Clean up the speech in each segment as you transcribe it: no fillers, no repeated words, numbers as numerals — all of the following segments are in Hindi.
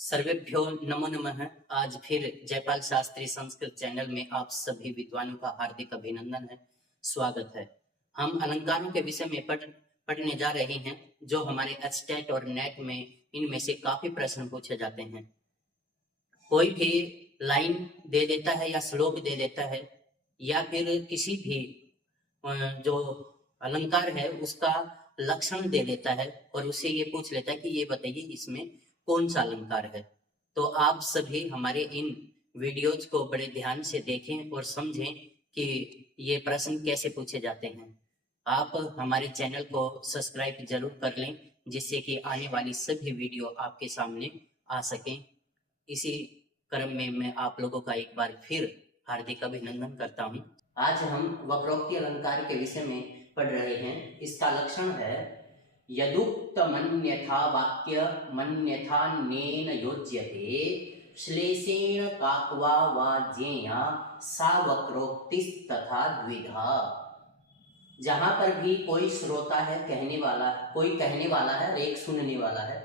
सर्वेभ्यो नमो नमः। आज फिर जयपाल शास्त्री संस्कृत चैनल में आप सभी विद्वानों का हार्दिक अभिनंदन है, स्वागत है। हम अलंकारों के विषय में पढ़ने जा रहे हैं, जो हमारे एचटेट और नेट में इनमें से काफी प्रश्न पूछे जाते हैं। कोई भी लाइन दे देता है या श्लोक दे देता है, या फिर किसी भी जो अलंकार है उसका लक्षण दे देता है और उससे ये पूछ लेता है कि ये बताइए इसमें कौन सा अलंकार है। तो आप सभी हमारे इन वीडियोज को बड़े ध्यान से देखें और समझें कि ये प्रश्न कैसे पूछे जाते हैं। आप हमारे चैनल को सब्सक्राइब जरूर कर लें, जिससे कि आने वाली सभी वीडियो आपके सामने आ सकें। इसी क्रम में मैं आप लोगों का एक बार फिर हार्दिक अभिनंदन करता हूँ। आज हम वक्रोक्ति अलंकार के विषय में पढ़ रहे हैं। इसका लक्षण है यदुक्तमन्यथा वाक्य मन्यथान्येन योज्यते श्लेषेण काक्वा वा ज्ञेया सा वक्रोक्तिस्तथा द्विधा। जहां पर भी कोई श्रोता है, कहने वाला, कोई कहने वाला है और एक सुनने वाला है।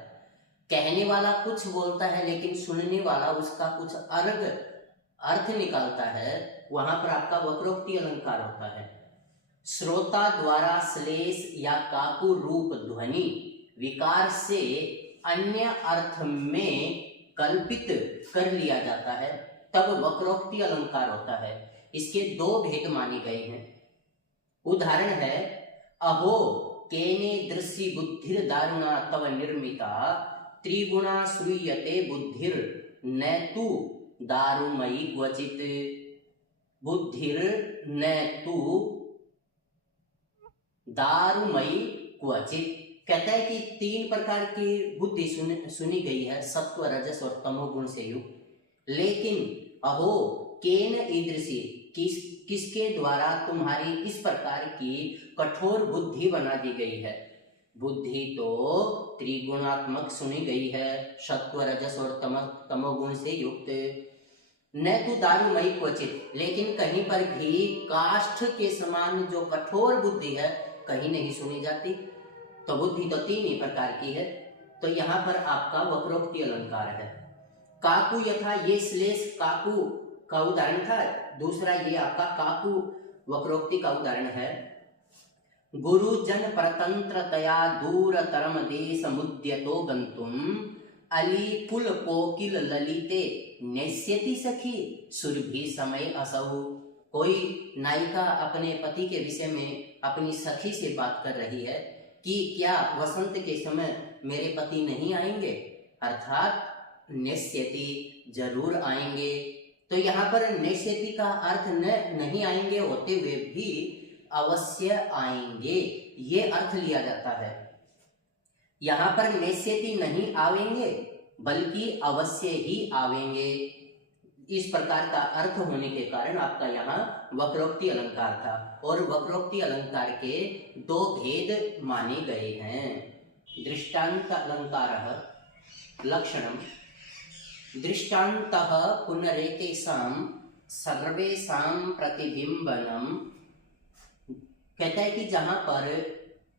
कहने वाला कुछ बोलता है लेकिन सुनने वाला उसका कुछ अलग अर्थ निकालता है, वहां पर आपका वक्रोक्ति अलंकार होता है। श्रोता द्वारा श्लेष या काकु रूप ध्वनि विकार से अन्य अर्थ में कल्पित कर लिया जाता है, तब वक्रोक्ति अलंकार होता है। इसके दो भेद माने गए हैं। उदाहरण है अहो केने दृश्य बुद्धिर दारुणा तव निर्मिता त्रिगुणा श्रूयते बुद्धिर न तु दारुमयी क्वचित। बुद्धिर न तु दारुमयी क्वचित। कहता है कि तीन प्रकार की बुद्धि सुनी गई है, सत्व, रजस और तमोगुण से युक्त। लेकिन अहो केन ईदृशी, किसके द्वारा तुम्हारी इस प्रकार की कठोर बुद्धि बना दी गई है। बुद्धि तो त्रिगुणात्मक सुनी गई है, सत्व, रजस और तमोगुण से युक्त। न तो दारुमयी क्वचित, लेकिन कहीं पर भी काष्ठ के समान जो कठोर बुद्धि है कहीं नहीं सुनी जाती। तो बुद्धि तो तीन ही प्रकार की है। तो यहाँ पर आपका वक्रोक्ति अलंकार है। काकु यथा, ये श्लेष काकु का उदाहरण था। दूसरा ये आपका काकु वक्रोक्ति का उदाहरण है। गुरुजन परतंत्रतया दूरतरम देश मुद्यतो गंतुम अली पुल कोकिल ललिते नेस्यति सखी सुरभि समय असहु। कोई नायिका अपने पति के विषय में अपनी सखी से बात कर रही है कि क्या वसंत के समय मेरे पति नहीं आएंगे, अर्थात नेस्यति, जरूर आएंगे। तो यहाँ पर नेस्यति का अर्थ नहीं आएंगे होते हुए भी अवश्य आएंगे, ये अर्थ लिया जाता है। यहाँ पर नेस्यति नहीं आवेंगे बल्कि अवश्य ही आवेंगे, इस प्रकार का अर्थ होने के कारण आपका यहाँ वक्रोक्ति अलंकार था। और वक्रोक्ति अलंकार के दो भेद माने गए हैं। दृष्टांत अलंकार लक्षणम दृष्टान्तः पुनरेकेषां सर्वेषां प्रतिबिंबनम। कहता है कि जहां पर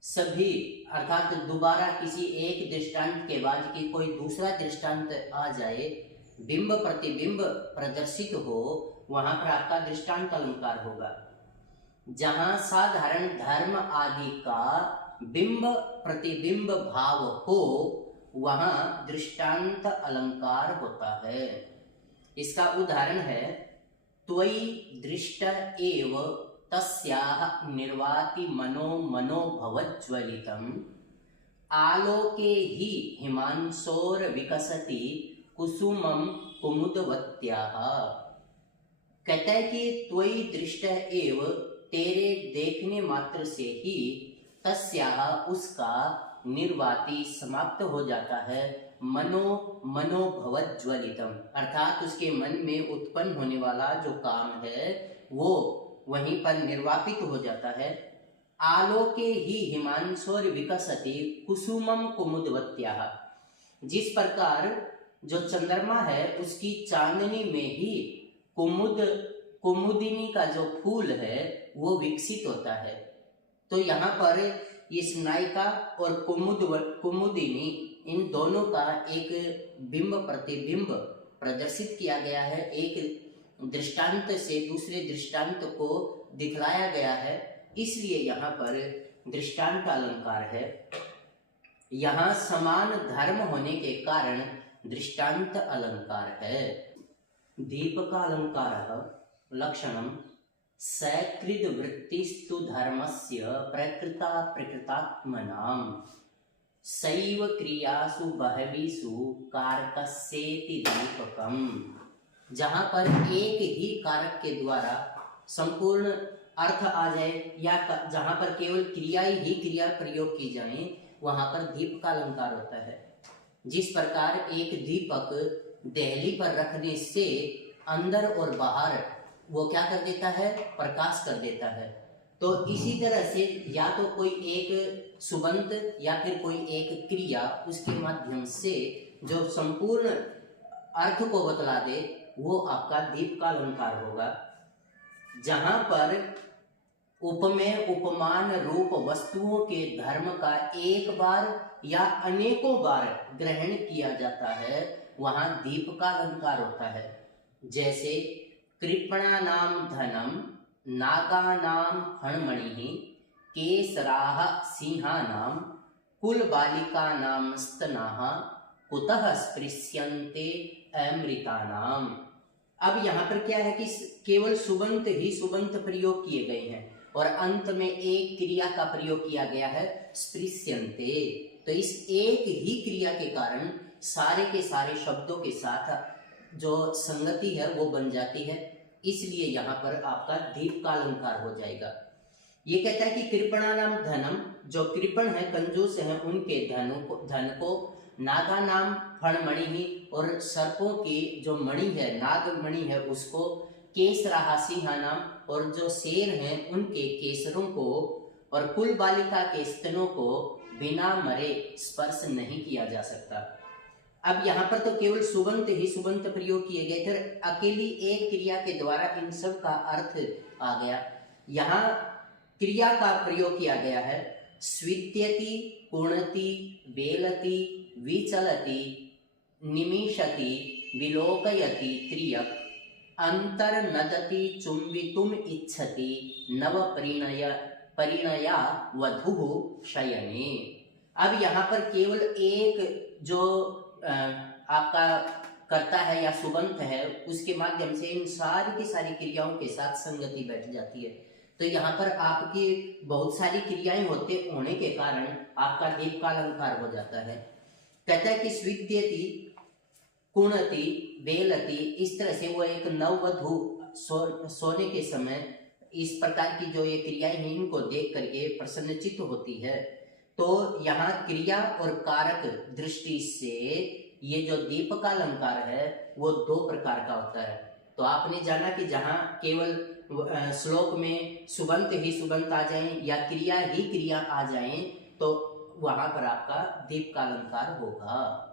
सभी, अर्थात दोबारा किसी एक दृष्टांत के बाद की कोई दूसरा दृष्टांत आ जाए, बिंब प्रतिबिंब प्रदर्शित हो, वहां पर आपका दृष्टांत अलंकार होगा। जहां साधारण धर्म आदि का बिंब प्रतिबिंब भाव हो, वहां दृष्टांत अलंकार होता है। इसका उदाहरण है त्वयि दृष्ट एव तस्याः निर्वाति मनो मनो भवज्ज्वलितम् आलोके ही हिमांशोर विकसति कुसुमम कुमुदवत्याः। कहता है कि त्वयि दृष्ट एव, तेरे देखने मात्र से ही, तस्याः उसका, निर्वाति समाप्त हो जाता है, मनो मनो भवज्ज्वलितम, अर्थात उसके मन में उत्पन्न होने वाला जो काम है वो वहीं पर निर्वापित हो जाता है। आलोके ही हिमांशोर विकसति कुसुमम कुमुदवत्याः। जिस प्रकार जो चंद्रमा है उसकी चांदनी में ही कुमुदिनी का जो फूल है वो विकसित होता है। तो यहाँ पर इस नायिका और कुमुदिनी इन दोनों का एक बिंब प्रतिबिंब प्रदर्शित किया गया है, एक दृष्टांत से दूसरे दृष्टांत को दिखलाया गया है, इसलिए यहाँ पर दृष्टांत अलंकार है। यहाँ समान धर्म होने के कारण दृष्टांत अलंकार है। दीपकालंकारः लक्षणं सकृद् वृत्तिस्तु धर्मस्य प्रकृता प्रकृतात्मनां सैव क्रियासु बहवीसु कारकस्येति दीपकम्। जहाँ पर एक ही कारक के द्वारा संपूर्ण अर्थ आ जाए या जहाँ पर केवल क्रिया ही क्रिया प्रयोग की जाए, वहाँ पर दीप का अलंकार होता है। जिस प्रकार एक दीपक देहली पर रखने से अंदर और बाहर वो क्या कर देता है, प्रकाश कर देता है। तो इसी तरह से या तो कोई एक सुबंत या फिर कोई एक क्रिया उसके माध्यम से जो संपूर्ण अर्थ को बतला दे, वो आपका दीप का अलंकार होगा। जहां पर उपमेय उपमान रूप वस्तुओं के धर्म का एक बार या अनेकों बार ग्रहण किया जाता है, वहां दीप का अलंकार होता है। जैसे कृपणानां धनम नागानां फणमणिः केसराः सिंहानां कुलबालिकानां स्तनाः कुतः स्पृश्यन्ते अमृतानाम। अब यहाँ पर क्या है कि केवल सुबंत ही सुबंत प्रयोग किए गए हैं और अंत में एक क्रिया का प्रयोग किया गया है, स्पृश्यन्ते। तो इस एक ही क्रिया के कारण सारे के सारे शब्दों के साथ जो संगति है वो बन जाती है, इसलिए यहाँ पर आपका दीप का अलंकार हो जाएगा। ये कहता है कि कृपणानाम धनम, जो कृपण है कंजूस है उनके धन को नागा नाम फणमणि ही, और सर्पों की जो मणि है नाग मणि है उसको, केसराहा सिंहानाम, और जो शेर हैं उनके केसरों को, और कुल बालिका के स्तनों को बिना मरे स्पर्श नहीं किया जा सकता। अब यहाँ पर तो केवल सुबंत ही सुबंत प्रयोग किए गए थे, अकेली एक क्रिया के द्वारा इन सब का अर्थ आ गया। यहाँ क्रिया का प्रयोग किया गया है, स्वित्यति, पुणति, बेलति, विचलति, निमिषति, विलोकयति, त्रियक, अंतर्नदति, चुंबितुम इच्छति, नव परिणया वधुः शयने। अब यहाँ पर केवल एक जो आपका करता है या सुबंत है उसके माध्यम से इन सारी की सारी क्रियाओं के साथ संगति बैठ जाती है। तो यहाँ पर आपकी बहुत सारी क्रियाएं होने के कारण आपका दीप का अलंकार हो जाता है। कहता है कि स्विद्यति, कुणति, बेलति, इस तरह से वो एक नववधु सोने के समय इस प्रकार की जो ये क्रियाएं हैं इनको देख करके प्रसन्नचित्त होती है। तो यहाँ क्रिया और कारक दृष्टि से ये जो दीप का अलंकार है वो दो प्रकार का होता है। तो आपने जाना कि जहाँ केवल श्लोक में सुबंत ही सुबंत आ जाए या क्रिया ही क्रिया आ जाए तो वहां पर आपका दीप का अलंकार होगा।